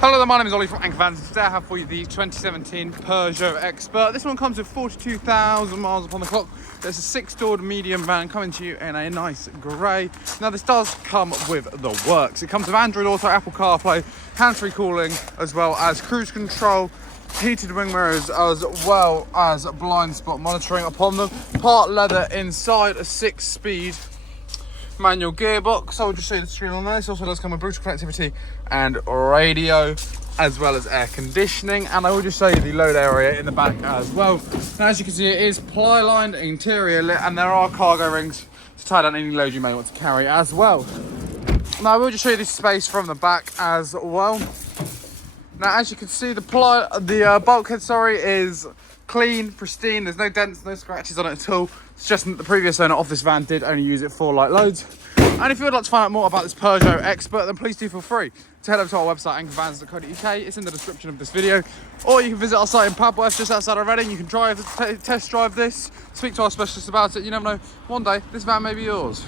Hello there, my name is Ollie from Anchor Vans. Today I have for you the 2017 Peugeot Expert. This one comes with 42,000 miles upon the clock. There's a 6-doored medium van coming to you in a nice grey. Now this does come with the works. It comes with Android Auto, Apple CarPlay, hands-free calling, as well as cruise control, heated wing mirrors, as well as blind spot monitoring upon them. Part leather inside, a 6-speed manual gearbox. I will just show you the screen on there. This also does come with Bluetooth connectivity and radio, as well as air conditioning, and I will just show you the load area in the back as well. Now, as you can see, it is ply lined, interior lit, and there are cargo rings to tie down any load you may want to carry as well. Now I will just show you this space from the back as well. Now, as you can see, the bulkhead is clean, pristine. There's no dents, no scratches on it at all. It's just that the previous owner of this van did only use it for light loads. And if you would like to find out more about this Peugeot Expert, then please do feel free to head over to our website, anchorvans.co.uk. It's in the description of this video. Or you can visit our site in Padworth, just outside of Reading. You can test drive this, speak to our specialist about it. You never know, one day this van may be yours.